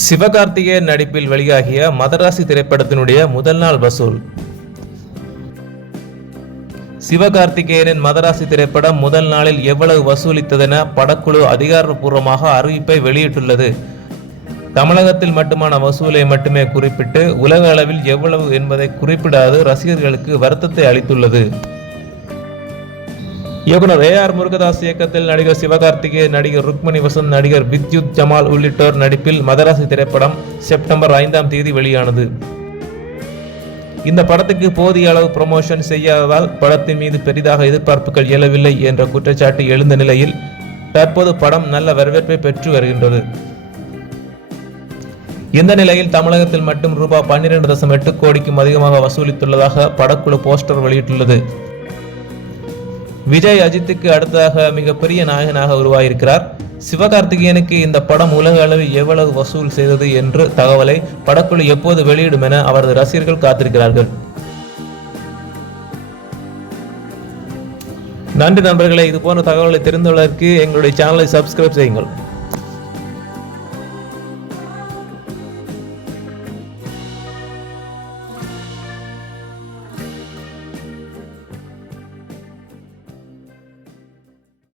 சிவகார்த்திகேயன் நடிப்பில் வெளியாகிய மதராசி திரைப்படத்தினுடைய முதல் நாள் வசூல். சிவகார்த்திகேயனின் மதராசி திரைப்படம் முதல் நாளில் எவ்வளவு வசூலித்ததென படக்குழு அதிகாரப்பூர்வமாக அறிவிப்பை வெளியிட்டுள்ளது. தமிழகத்தில் மட்டுமான வசூலை மட்டுமே குறிப்பிட்டு உலக அளவில் எவ்வளவு என்பதை குறிப்பிடாது ரசிகர்களுக்கு வருத்தத்தை அளித்துள்ளது. இயக்குனர் ஏஆர் முருகதாஸ் இயக்கத்தில் நடிகர் சிவகார்த்திகேயன், நடிகர் ருக்மணி வசந்த், நடிகர் வித்யுத் ஜமால் உள்ளிட்டோர் நடிப்பில் மதராசி திரைப்படம் செப்டம்பர் 5ஆம் தேதி வெளியானது. இந்த படத்துக்கு போதிய அளவு ப்ரமோஷன் செய்யாததால் படத்தின் மீது பெரிதாக எதிர்பார்ப்புகள் எழவில்லை என்ற குற்றச்சாட்டு எழுந்த நிலையில் தற்போது படம் நல்ல வரவேற்பை பெற்று வருகின்றது. இந்த நிலையில் தமிழகத்தில் மட்டும் ரூபாய் 12.8 கோடிக்கும் அதிகமாக வசூலித்துள்ளதாக படக்குழு போஸ்டர் வெளியிட்டுள்ளது. விஜய் அஜித்துக்கு அடுத்ததாக மிகப்பெரிய நாயகனாக உருவாகியிருக்கிறார். சிவகார்த்திகேயனுக்கு இந்த படம் உலக அளவில் எவ்வளவு வசூல் செய்தது என்று தகவலை படக்குழு எப்போது வெளியிடும் என அவரது ரசிகர்கள் காத்திருக்கிறார்கள். நன்றி நண்பர்களே, இது போன்ற தகவலை தெரிந்து கொள்வதற்கு எங்களுடைய சேனலை சப்ஸ்கிரைப் செய்யுங்கள்.